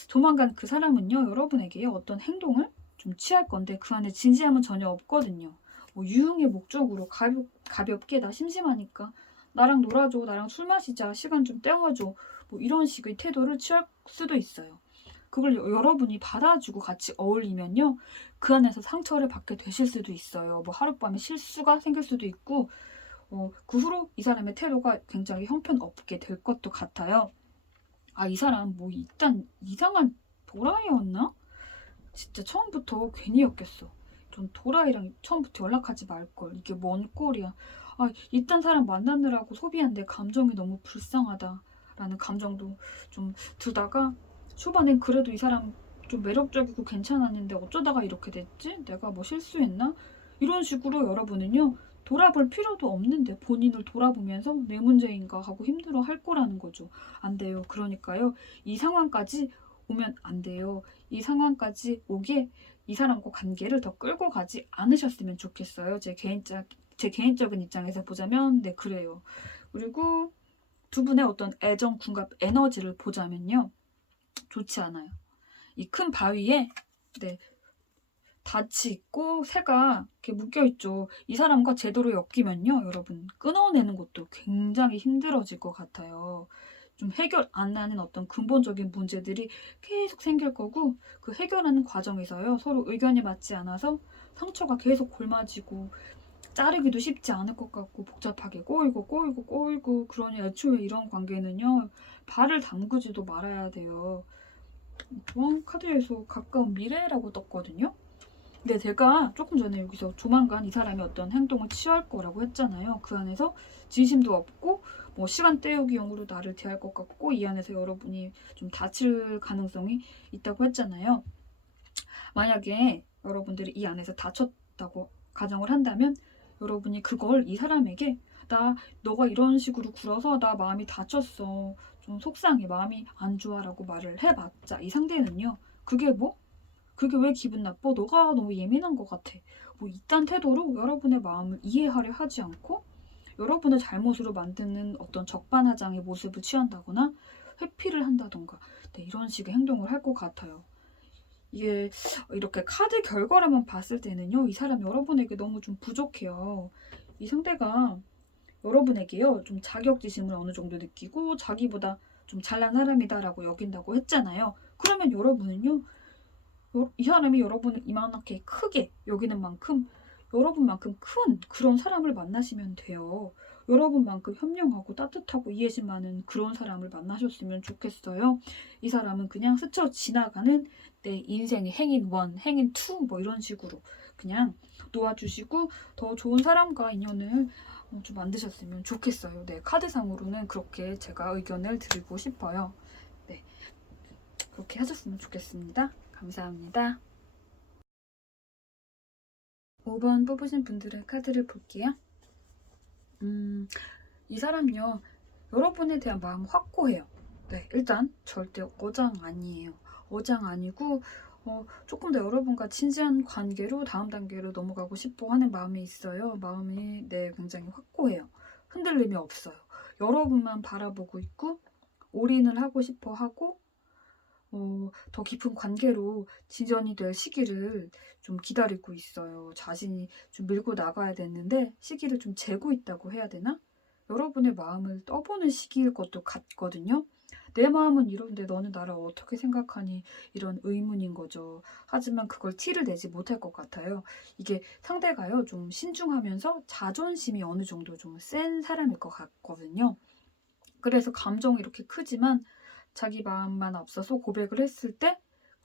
조만간 그 사람은요 여러분에게 어떤 행동을 좀 취할 건데 그 안에 진지함은 전혀 없거든요. 뭐 유흥의 목적으로 가볍게 나 심심하니까 나랑 놀아줘, 나랑 술 마시자, 시간 좀 때워줘, 뭐 이런 식의 태도를 취할 수도 있어요. 그걸 여러분이 받아주고 같이 어울리면요 그 안에서 상처를 받게 되실 수도 있어요. 뭐 하룻밤에 실수가 생길 수도 있고 그 후로 이 사람의 태도가 굉장히 형편없게 될 것도 같아요. 아, 이 사람 뭐 일단 이상한 도라이였나? 진짜 처음부터 괜히였겠어. 전 도라이랑 처음부터 연락하지 말걸. 이게 뭔 꼴이야. 아, 이딴 사람 만나느라고 소비한 내 감정이 너무 불쌍하다라는 감정도 좀 들다가 초반엔 그래도 이 사람 좀 매력적이고 괜찮았는데 어쩌다가 이렇게 됐지? 내가 뭐 실수했나? 이런 식으로 여러분은요 돌아볼 필요도 없는데 본인을 돌아보면서 내 문제인가 하고 힘들어 할 거라는 거죠. 안 돼요. 그러니까요 이 상황까지 오면 안 돼요. 이 상황까지 오게 이 사람과 관계를 더 끌고 가지 않으셨으면 좋겠어요. 제 개인적인 입장에서 보자면 네 그래요. 그리고 두 분의 어떤 애정, 궁합, 에너지를 보자면요. 좋지 않아요. 이 큰 바위에 네 닻이 있고 새가 이렇게 묶여 있죠. 이 사람과 제대로 엮이면요. 여러분 끊어내는 것도 굉장히 힘들어질 것 같아요. 좀 해결 안 나는 어떤 근본적인 문제들이 계속 생길 거고 그 해결하는 과정에서요. 서로 의견이 맞지 않아서 상처가 계속 골마지고 자르기도 쉽지 않을 것 같고 복잡하게 꼬이고 그러니 애초에 이런 관계는요. 발을 담그지도 말아야 돼요. 카드에서 가까운 미래라고 떴거든요. 근데 제가 조금 전에 여기서 조만간 이 사람이 어떤 행동을 취할 거라고 했잖아요. 그 안에서 진심도 없고 뭐 시간 때우기용으로 나를 대할 것 같고 이 안에서 여러분이 좀 다칠 가능성이 있다고 했잖아요. 만약에 여러분들이 이 안에서 다쳤다고 가정을 한다면 여러분이 그걸 이 사람에게 너가 이런 식으로 굴어서 나 마음이 다쳤어. 좀 속상해. 마음이 안 좋아라고 말을 해봤자 이 상대는요. 그게 왜 기분 나빠? 너가 너무 예민한 것 같아. 뭐 이딴 태도로 여러분의 마음을 이해하려 하지 않고 여러분의 잘못으로 만드는 어떤 적반하장의 모습을 취한다거나 회피를 한다던가 네, 이런 식의 행동을 할 것 같아요. 이게 이렇게 카드 결과로만 봤을 때는요. 이 사람 여러분에게 너무 좀 부족해요. 이 상대가 여러분에게요. 좀 자격지심을 어느 정도 느끼고 자기보다 좀 잘난 사람이다라고 여긴다고 했잖아요. 그러면 여러분은요. 이 사람이 여러분을 이만하게 크게 여기는 만큼 여러분만큼 큰 그런 사람을 만나시면 돼요. 여러분만큼 현명하고 따뜻하고 이해심 많은 그런 사람을 만나셨으면 좋겠어요. 이 사람은 그냥 스쳐 지나가는 내 인생의 행인 1, 행인 2 뭐 이런 식으로 그냥 놓아주시고 더 좋은 사람과 인연을 좀 만드셨으면 좋겠어요. 네, 카드상으로는 그렇게 제가 의견을 드리고 싶어요. 네, 그렇게 하셨으면 좋겠습니다. 감사합니다. 5번 뽑으신 분들의 카드를 볼게요. 이 사람요. 여러분에 대한 마음 확고해요. 네, 일단 절대 어장 아니에요. 어장 아니고 조금 더 여러분과 진지한 관계로 다음 단계로 넘어가고 싶어 하는 마음이 있어요. 마음이 네, 굉장히 확고해요. 흔들림이 없어요. 여러분만 바라보고 있고 올인을 하고 싶어 하고 더 깊은 관계로 진전이 될 시기를 좀 기다리고 있어요. 자신이 좀 밀고 나가야 되는데 시기를 좀 재고 있다고 해야 되나? 여러분의 마음을 떠보는 시기일 것도 같거든요. 내 마음은 이런데 너는 나를 어떻게 생각하니? 이런 의문인 거죠. 하지만 그걸 티를 내지 못할 것 같아요. 이게 상대가요, 좀 신중하면서 자존심이 어느 정도 좀 센 사람일 것 같거든요. 그래서 감정이 이렇게 크지만 자기 마음만 앞서서 고백을 했을 때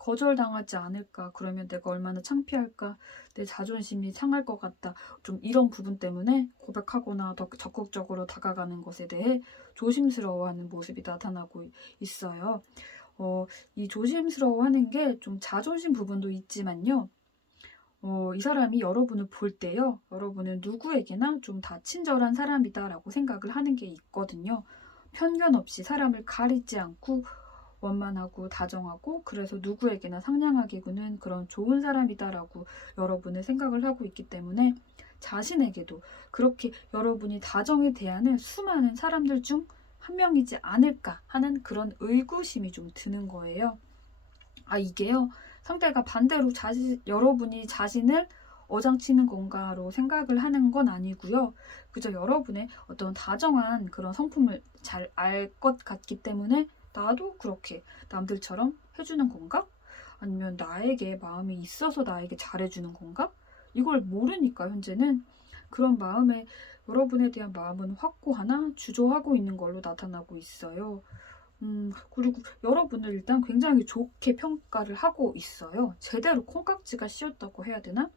거절당하지 않을까? 그러면 내가 얼마나 창피할까? 내 자존심이 상할 것 같다. 좀 이런 부분 때문에 고백하거나 더 적극적으로 다가가는 것에 대해 조심스러워하는 모습이 나타나고 있어요. 이 조심스러워하는 게 좀 자존심 부분도 있지만요. 이 사람이 여러분을 볼 때요. 여러분은 누구에게나 좀 다 친절한 사람이다라고 생각을 하는 게 있거든요. 편견 없이 사람을 가리지 않고 원만하고 다정하고 그래서 누구에게나 상냥하게 구는 그런 좋은 사람이다라고 여러분은 생각을 하고 있기 때문에 자신에게도 그렇게 여러분이 다정히 대하는 수많은 사람들 중 한 명이지 않을까 하는 그런 의구심이 좀 드는 거예요. 이게요. 상대가 반대로 여러분이 자신을 어장치는 건가로 생각을 하는 건 아니고요. 그저 여러분의 어떤 다정한 그런 성품을 잘 알 것 같기 때문에 나도 그렇게 남들처럼 해주는 건가? 아니면 나에게 마음이 있어서 나에게 잘해주는 건가? 이걸 모르니까 현재는 그런 마음에 여러분에 대한 마음은 확고하나 주저하고 있는 걸로 나타나고 있어요. 그리고 여러분을 일단 굉장히 좋게 평가를 하고 있어요. 제대로 콩깍지가 씌었다고 해야 되나?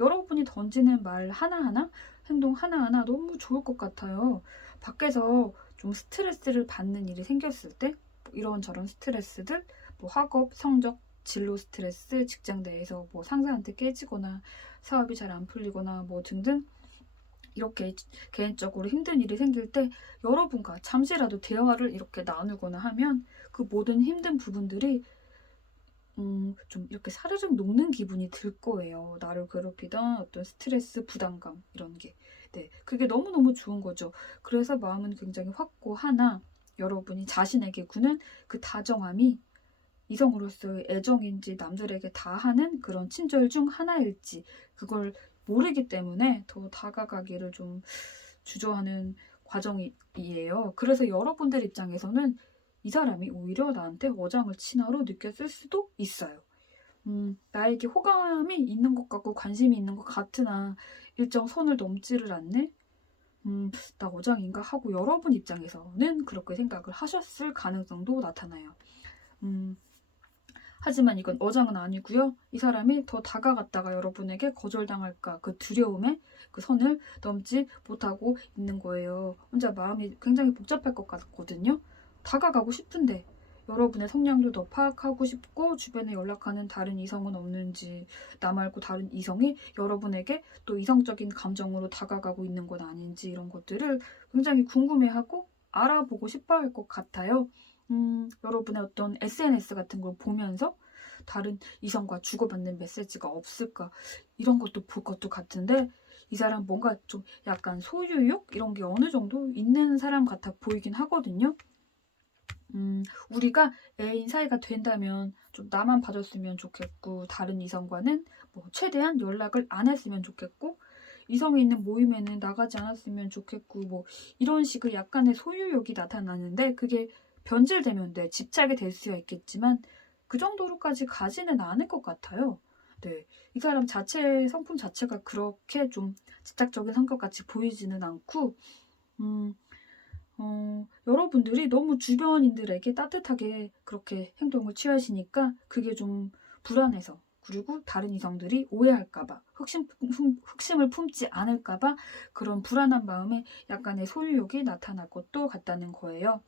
여러분이 던지는 말 하나하나, 행동 하나하나 너무 좋을 것 같아요. 밖에서 좀 스트레스를 받는 일이 생겼을 때, 뭐 이런저런 스트레스들, 뭐 학업, 성적, 진로 스트레스, 직장 내에서 뭐 상사한테 깨지거나 사업이 잘 안 풀리거나 뭐 등등 이렇게 개인적으로 힘든 일이 생길 때 여러분과 잠시라도 대화를 이렇게 나누거나 하면 그 모든 힘든 부분들이 좀 이렇게 사르륵 녹는 기분이 들 거예요. 나를 괴롭히던 어떤 스트레스, 부담감 이런 게. 네, 그게 너무너무 좋은 거죠. 그래서 마음은 굉장히 확고하나 여러분이 자신에게 구는 그 다정함이 이성으로서의 애정인지 남들에게 다하는 그런 친절 중 하나일지 그걸 모르기 때문에 더 다가가기를 좀 주저하는 과정이에요. 그래서 여러분들 입장에서는 이 사람이 오히려 나한테 어장을 치나로 느꼈을 수도 있어요. 나에게 호감이 있는 것 같고 관심이 있는 것 같으나 일정 선을 넘지를 않네? 나 어장인가? 하고 여러분 입장에서는 그렇게 생각을 하셨을 가능성도 나타나요. 하지만 이건 어장은 아니고요. 이 사람이 더 다가갔다가 여러분에게 거절당할까 그 두려움에 그 선을 넘지 못하고 있는 거예요. 혼자 마음이 굉장히 복잡할 것 같거든요. 다가가고 싶은데 여러분의 성향도 더 파악하고 싶고 주변에 연락하는 다른 이성은 없는지 나 말고 다른 이성이 여러분에게 또 이성적인 감정으로 다가가고 있는 건 아닌지 이런 것들을 굉장히 궁금해하고 알아보고 싶어 할 것 같아요. 여러분의 어떤 SNS 같은 걸 보면서 다른 이성과 주고받는 메시지가 없을까 이런 것도 볼 것도 같은데 이 사람 뭔가 좀 약간 소유욕 이런 게 어느 정도 있는 사람 같아 보이긴 하거든요. 우리가 애인 사이가 된다면 좀 나만 봐줬으면 좋겠고 다른 이성과는 뭐 최대한 연락을 안 했으면 좋겠고 이성이 있는 모임에는 나가지 않았으면 좋겠고 뭐 이런 식의 약간의 소유욕이 나타나는데 그게 변질되면 집착이 될 수야 있겠지만 그 정도로까지 가지는 않을 것 같아요. 네, 이 사람 자체 성품 자체가 그렇게 좀 집착적인 성격같이 보이지는 않고 여러분들이 너무 주변인들에게 따뜻하게 그렇게 행동을 취하시니까 그게 좀 불안해서 그리고 다른 이성들이 오해할까봐 흑심을 품지 않을까봐 그런 불안한 마음에 약간의 소유욕이 나타날 것도 같다는 거예요.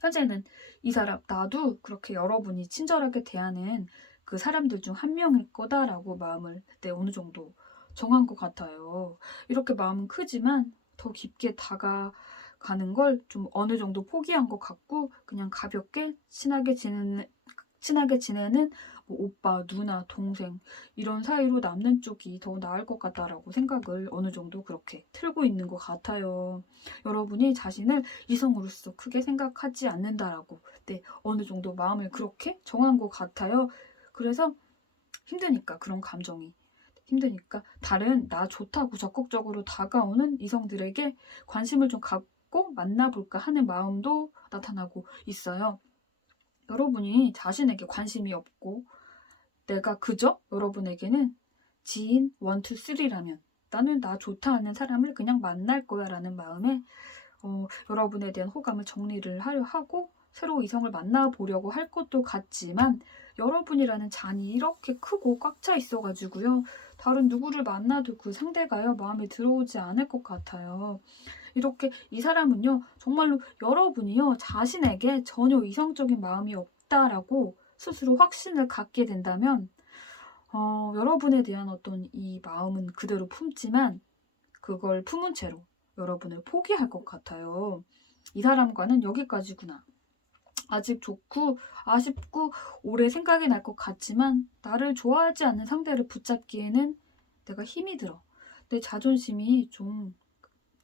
현재는 이 사람 나도 그렇게 여러분이 친절하게 대하는 그 사람들 중 한 명일 거다라고 마음을 어느 정도 정한 것 같아요. 이렇게 마음은 크지만 더 깊게 다가가는 걸 좀 어느 정도 포기한 것 같고 그냥 가볍게 친하게 지내는 뭐 오빠, 누나, 동생 이런 사이로 남는 쪽이 더 나을 것 같다라고 생각을 어느 정도 그렇게 틀고 있는 것 같아요. 여러분이 자신을 이성으로서 크게 생각하지 않는다라고 어느 정도 마음을 그렇게 정한 것 같아요. 그래서 힘드니까 그런 감정이 힘드니까 다른 나 좋다고 적극적으로 다가오는 이성들에게 관심을 좀 갖고 만나볼까 하는 마음도 나타나고 있어요. 여러분이 자신에게 관심이 없고 내가 그저 여러분에게는 지인 1, 2, 3라면 나는 나 좋다 하는 사람을 그냥 만날 거야 라는 마음에 여러분에 대한 호감을 정리를 하려 하고 새로 이성을 만나보려고 할 것도 같지만 여러분이라는 잔이 이렇게 크고 꽉 차 있어가지고요. 다른 누구를 만나도 그 상대가요, 마음에 들어오지 않을 것 같아요. 이렇게 이 사람은요, 정말로 여러분이요, 자신에게 전혀 이성적인 마음이 없다라고 스스로 확신을 갖게 된다면, 여러분에 대한 어떤 이 마음은 그대로 품지만 그걸 품은 채로 여러분을 포기할 것 같아요. 이 사람과는 여기까지구나. 아직 좋고 아쉽고 오래 생각이 날 것 같지만 나를 좋아하지 않는 상대를 붙잡기에는 내가 힘이 들어. 내 자존심이 좀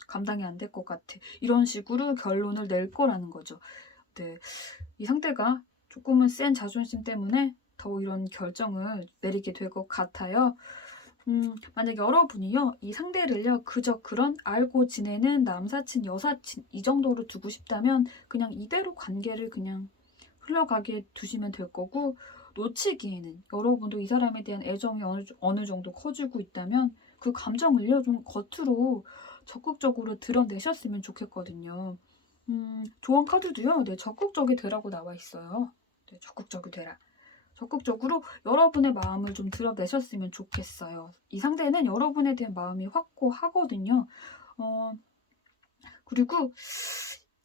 감당이 안 될 것 같아. 이런 식으로 결론을 낼 거라는 거죠. 네. 이 상대가 조금은 센 자존심 때문에 더 이런 결정을 내리게 될 것 같아요. 만약 여러분이요, 이 상대를요, 그저 그런 알고 지내는 남사친, 여사친, 이 정도로 두고 싶다면 그냥 이대로 관계를 그냥 흘러가게 두시면 될 거고, 놓치기에는 여러분도 이 사람에 대한 애정이 어느 정도 커지고 있다면 그 감정을요, 좀 겉으로 적극적으로 드러내셨으면 좋겠거든요. 조언 카드도요, 네, 적극적이 되라고 나와 있어요. 네, 적극적이 되라. 적극적으로 여러분의 마음을 좀 드러내셨으면 좋겠어요. 이 상대는 여러분에 대한 마음이 확고하거든요. 어, 그리고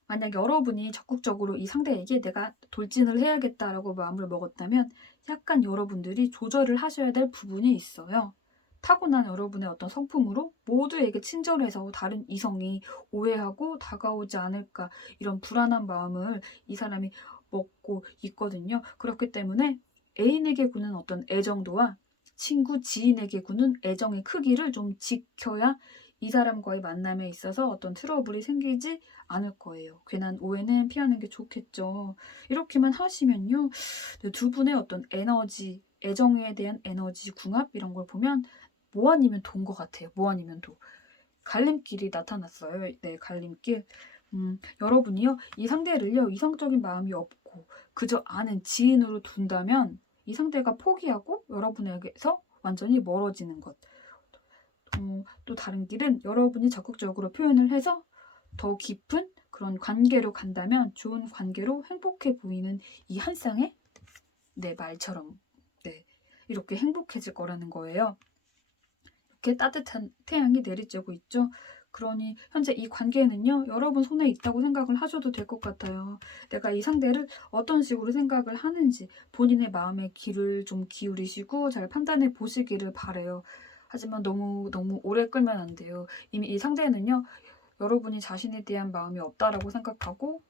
만약 여러분이 적극적으로 이 상대에게 내가 돌진을 해야겠다라고 마음을 먹었다면 약간 여러분들이 조절을 하셔야 될 부분이 있어요. 타고난 여러분의 어떤 성품으로 모두에게 친절해서 다른 이성이 오해하고 다가오지 않을까, 이런 불안한 마음을 이 사람이 먹고 있거든요. 그렇기 때문에 애인에게 구는 어떤 애정도와 친구, 지인에게 구는 애정의 크기를 좀 지켜야 이 사람과의 만남에 있어서 어떤 트러블이 생기지 않을 거예요. 괜한 오해는 피하는 게 좋겠죠. 이렇게만 하시면요, 네, 두 분의 어떤 에너지, 애정에 대한 에너지 궁합 이런 걸 보면 뭐 아니면 도인 것 같아요. 뭐 아니면 도. 갈림길이 나타났어요. 네, 갈림길. 여러분이요, 이 상대를요, 이성적인 마음이 없고 그저 아는 지인으로 둔다면 이 상대가 포기하고 여러분에게서 완전히 멀어지는 것. 또 다른 길은 여러분이 적극적으로 표현을 해서 더 깊은 그런 관계로 간다면 좋은 관계로 행복해 보이는 이 한 쌍의 내 말처럼, 네, 이렇게 행복해질 거라는 거예요. 이렇게 따뜻한 태양이 내리쬐고 있죠. 그러니 현재 이 관계는요, 여러분 손에 있다고 생각을 하셔도 될 것 같아요. 내가 이 상대를 어떤 식으로 생각을 하는지 본인의 마음의 귀를 좀 기울이시고 잘 판단해 보시기를 바래요. 하지만 너무 오래 끌면 안 돼요. 이미 이 상대는요, 여러분이 자신에 대한 마음이 없다라고 생각하고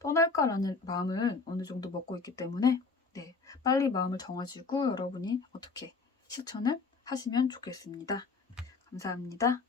떠날까라는 마음을 어느 정도 먹고 있기 때문에, 네, 빨리 마음을 정하시고 여러분이 어떻게 실천을 하시면 좋겠습니다. 감사합니다.